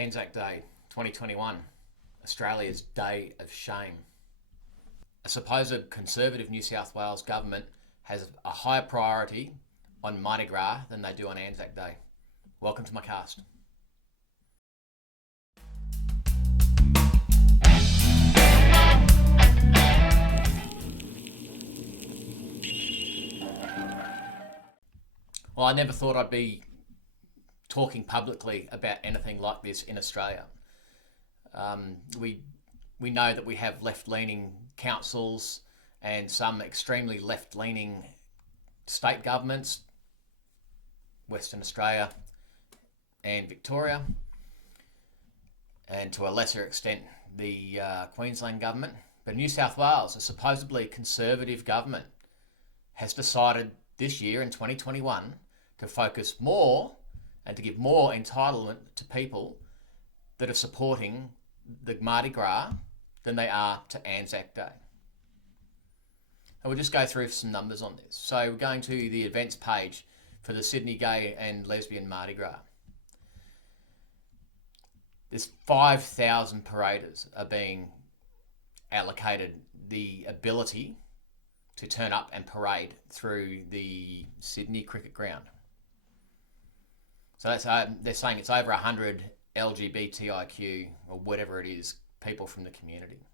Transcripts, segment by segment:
ANZAC Day 2021, Australia's Day of Shame. A supposed conservative New South Wales government has a higher priority on Mardi Gras than they do on ANZAC Day. Welcome to my cast. Well, I never thought I'd be talking publicly about anything like this in Australia. We know that we have left-leaning councils and some extremely left-leaning state governments, Western Australia and Victoria, and to a lesser extent the Queensland government. But New South Wales, a supposedly conservative government, has decided this year in 2021 to focus more and to give more entitlement to people that are supporting the Mardi Gras than they are to ANZAC Day. And we'll just go through some numbers on this. So we're going to the events page for the Sydney Gay and Lesbian Mardi Gras. There's 5,000 paraders are being allocated the ability to turn up and parade through the Sydney cricket ground. So that's, they're saying it's over 100 LGBTIQ or whatever it is, people from the community.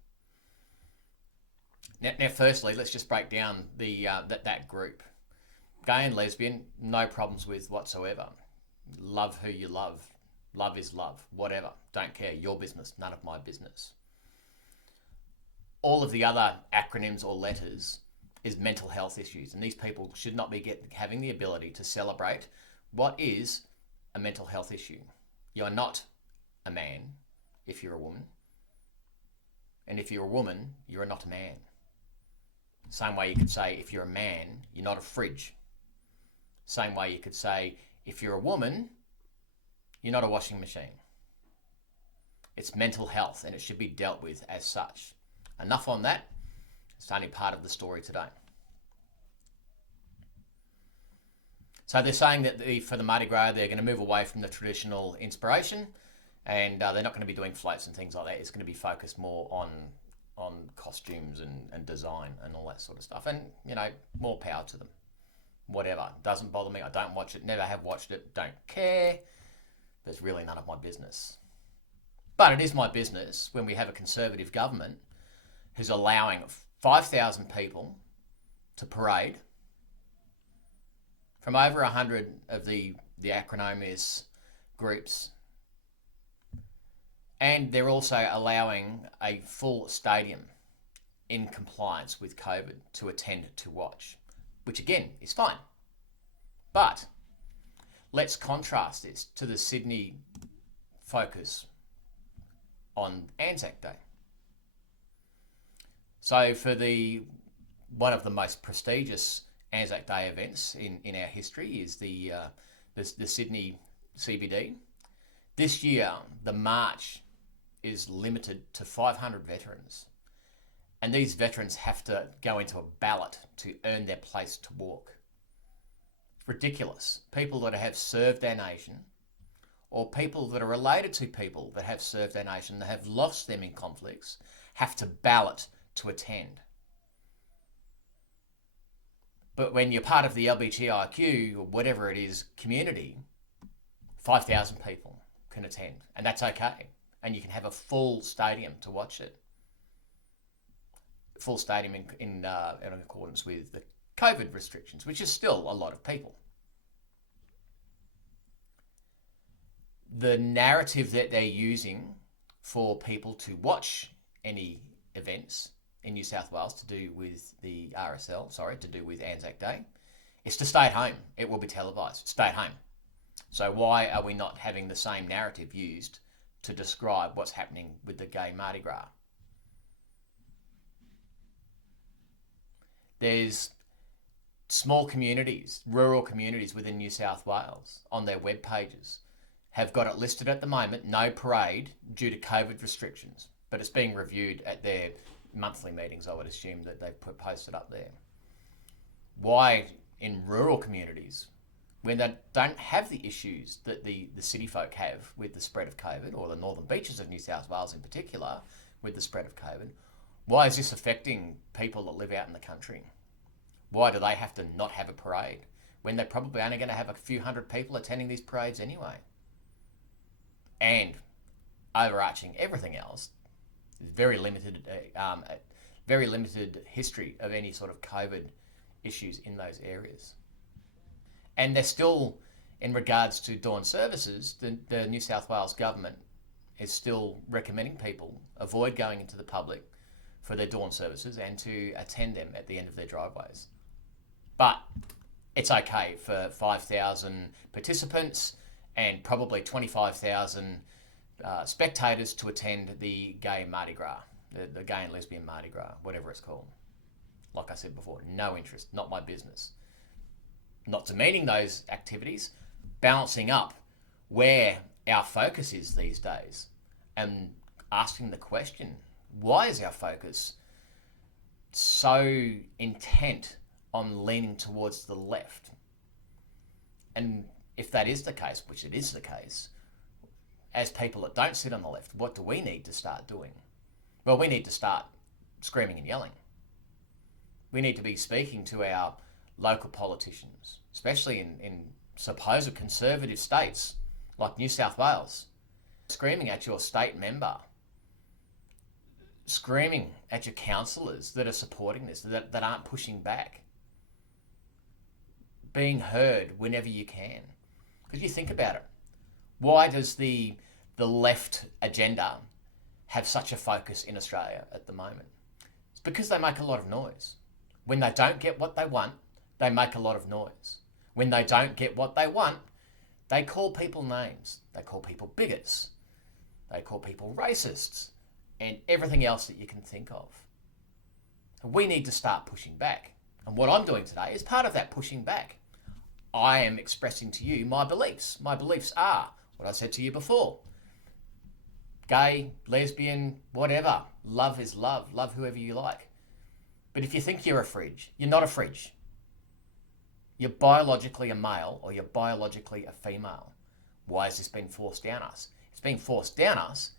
Now firstly, let's just break down the that group. Gay and lesbian, no problems with whatsoever. Love who you love. Love is love. Whatever. Don't care. Your business. None of my business. All of the other acronyms or letters is mental health issues, and these people should not be having the ability to celebrate what is a mental health issue. You're not a man if you're a woman, and if you're a woman, you're not a man. Same way you could say if you're a man, you're not a fridge. Same way you could say if you're a woman, you're not a washing machine. It's mental health and it should be dealt with as such. Enough on that. It's only part of the story today. So they're saying that for the Mardi Gras, they're going to move away from the traditional inspiration, and they're not going to be doing floats and things like that. It's going to be focused more on costumes and design and all that sort of stuff. And, you know, more power to them. Whatever. Doesn't bother me. I don't watch it. Never have watched it. Don't care. There's really none of my business. But it is my business when we have a conservative government who's allowing 5,000 people to parade from over 100 of the acronymous groups. And they're also allowing a full stadium in compliance with COVID to attend to watch, which again is fine. But let's contrast this to the Sydney focus on ANZAC Day. So for one of the most prestigious ANZAC Day events in our history is the Sydney CBD. This year, the march is limited to 500 veterans. And these veterans have to go into a ballot to earn their place to walk. It's ridiculous. People that have served their nation, or people that are related to people that have served their nation, that have lost them in conflicts, have to ballot to attend. But when you're part of the LGBTIQ or whatever it is community, 5,000 people can attend, and that's okay. And you can have a full stadium to watch it. Full stadium in accordance with the COVID restrictions, which is still a lot of people. The narrative that they're using for people to watch any events in New South Wales to do with the to do with ANZAC Day, is to stay at home. It will be televised. Stay at home. So why are we not having the same narrative used to describe what's happening with the gay Mardi Gras? There's small communities, rural communities within New South Wales on their web pages have got it listed at the moment, no parade due to COVID restrictions, but it's being reviewed at their monthly meetings, I would assume, that they've posted up there. Why in rural communities when they don't have the issues that the city folk have with the spread of COVID, or the northern beaches of New South Wales in particular with the spread of COVID, why is this affecting people that live out in the country? Why do they have to not have a parade when they're probably only going to have a few hundred people attending these parades anyway? And overarching everything else, very limited history of any sort of COVID issues in those areas. And they're still, in regards to dawn services, the New South Wales government is still recommending people avoid going into the public for their dawn services and to attend them at the end of their driveways. But it's okay for 5,000 participants and probably 25,000 spectators to attend the gay Mardi Gras, the gay and lesbian Mardi Gras, whatever it's called. Like I said before, no interest, not my business. Not demeaning those activities, balancing up where our focus is these days and asking the question, why is our focus so intent on leaning towards the left? And if that is the case, which it is the case, as people that don't sit on the left, what do we need to start doing? Well, we need to start screaming and yelling. We need to be speaking to our local politicians, especially in supposed conservative states like New South Wales, screaming at your state member, screaming at your councillors that are supporting this, that aren't pushing back, being heard whenever you can. Because you think about it, why does the left agenda have such a focus in Australia at the moment? It's because they make a lot of noise. When they don't get what they want, they make a lot of noise. When they don't get what they want, they call people names. They call people bigots. They call people racists and everything else that you can think of. We need to start pushing back. And what I'm doing today is part of that pushing back. I am expressing to you my beliefs. My beliefs are what I said to you before. Gay, lesbian, whatever. Love is love. Love whoever you like. But if you think you're a fridge, you're not a fridge. You're biologically a male or you're biologically a female. Why has this been forced down us? It's been forced down us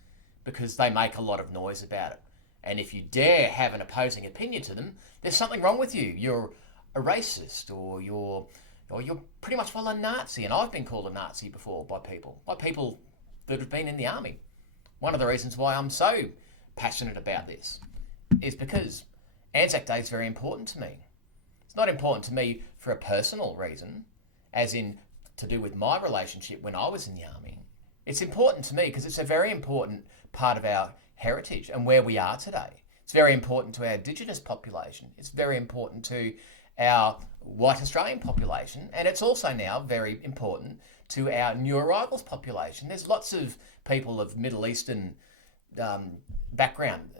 because they make a lot of noise about it. And if you dare have an opposing opinion to them, there's something wrong with you. You're a racist, or you're pretty much well a Nazi. And I've been called a Nazi before by people that have been in the army. One of the reasons why I'm so passionate about this is because ANZAC Day is very important to me. It's not important to me for a personal reason, as in to do with my relationship when I was in the army. It's important to me because it's a very important part of our heritage and where we are today. It's very important to our Indigenous population. It's very important to our white Australian population. And it's also now very important to our new arrivals population. There's lots of people of Middle Eastern background,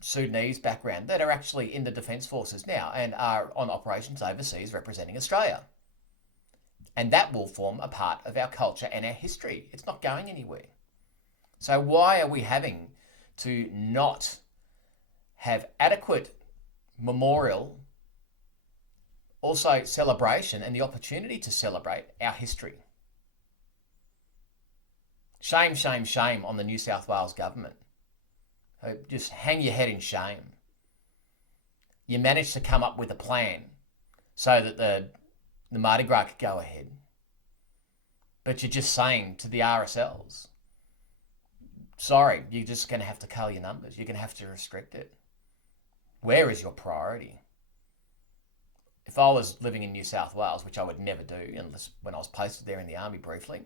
Sudanese background, that are actually in the Defence Forces now and are on operations overseas representing Australia. And that will form a part of our culture and our history. It's not going anywhere. So why are we having to not have adequate memorial, also celebration and the opportunity to celebrate our history? Shame, shame, shame on the New South Wales government. Just hang your head in shame. You managed to come up with a plan so that the Mardi Gras could go ahead. But you're just saying to the RSLs, sorry, you're just going to have to cull your numbers. You're going to have to restrict it. Where is your priority? If I was living in New South Wales, which I would never do unless when I was posted there in the army briefly,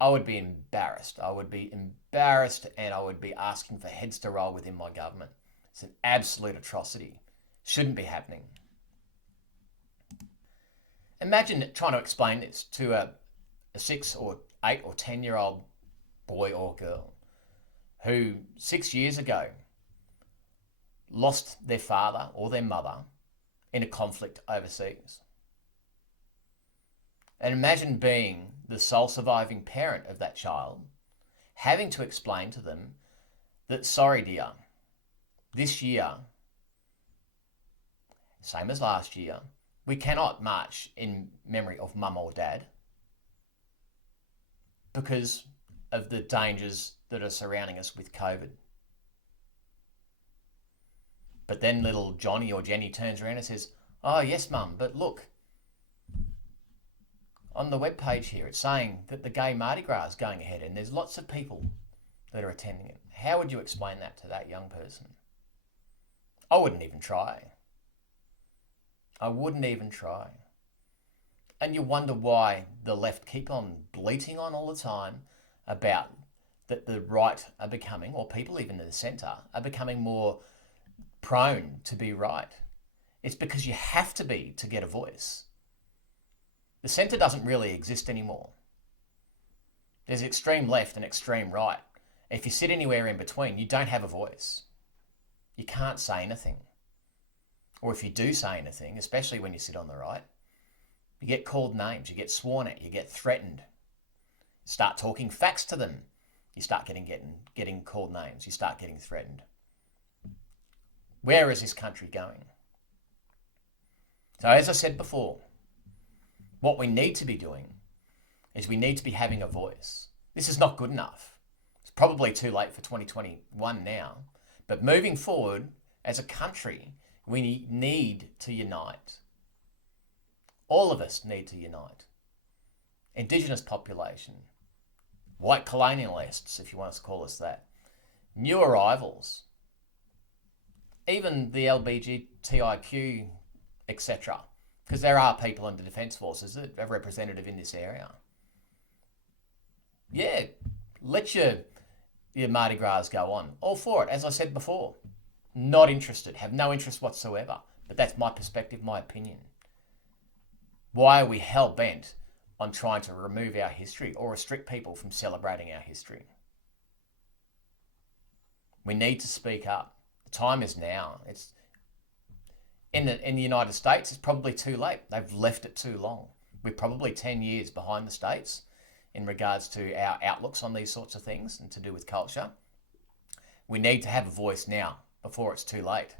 I would be embarrassed. I would be embarrassed and I would be asking for heads to roll within my government. It's an absolute atrocity. Shouldn't be happening. Imagine trying to explain this to a 6 or 8 or 10-year-old boy or girl who 6 years ago lost their father or their mother in a conflict overseas. And imagine being the sole surviving parent of that child, having to explain to them that, sorry dear, this year, same as last year, We cannot march in memory of mum or dad because of the dangers that are surrounding us with COVID. But then little Johnny or Jenny turns around and says, oh, yes, mum, but look, on the webpage here, it's saying that the gay Mardi Gras is going ahead and there's lots of people that are attending it. How would you explain that to that young person? I wouldn't even try. I wouldn't even try. And you wonder why the left keep on bleating on all the time about that the right are becoming, or people even in the centre, are becoming more prone to be right. It's because you have to be to get a voice. The centre doesn't really exist anymore. There's extreme left and extreme right. If you sit anywhere in between, you don't have a voice. You can't say anything. Or if you do say anything, especially when you sit on the right, you get called names, you get sworn at, you get threatened. You start talking facts to them. You start getting called names, you start getting threatened. Where is this country going? So as I said before, what we need to be doing is we need to be having a voice. This is not good enough. It's probably too late for 2021 now. But moving forward, as a country, we need to unite. All of us need to unite. Indigenous population, white colonialists, if you want us to call us that, new arrivals, even the LGBTIQ, etc. Because there are people in the Defence Forces that are representative in this area. Yeah, let your Mardi Gras go on. All for it, as I said before. Not interested, have no interest whatsoever. But that's my perspective, my opinion. Why are we hell-bent on trying to remove our history or restrict people from celebrating our history? We need to speak up. The time is now. It's in the United States, it's probably too late. They've left it too long. We're probably 10 years behind the States in regards to our outlooks on these sorts of things and to do with culture. We need to have a voice now before it's too late.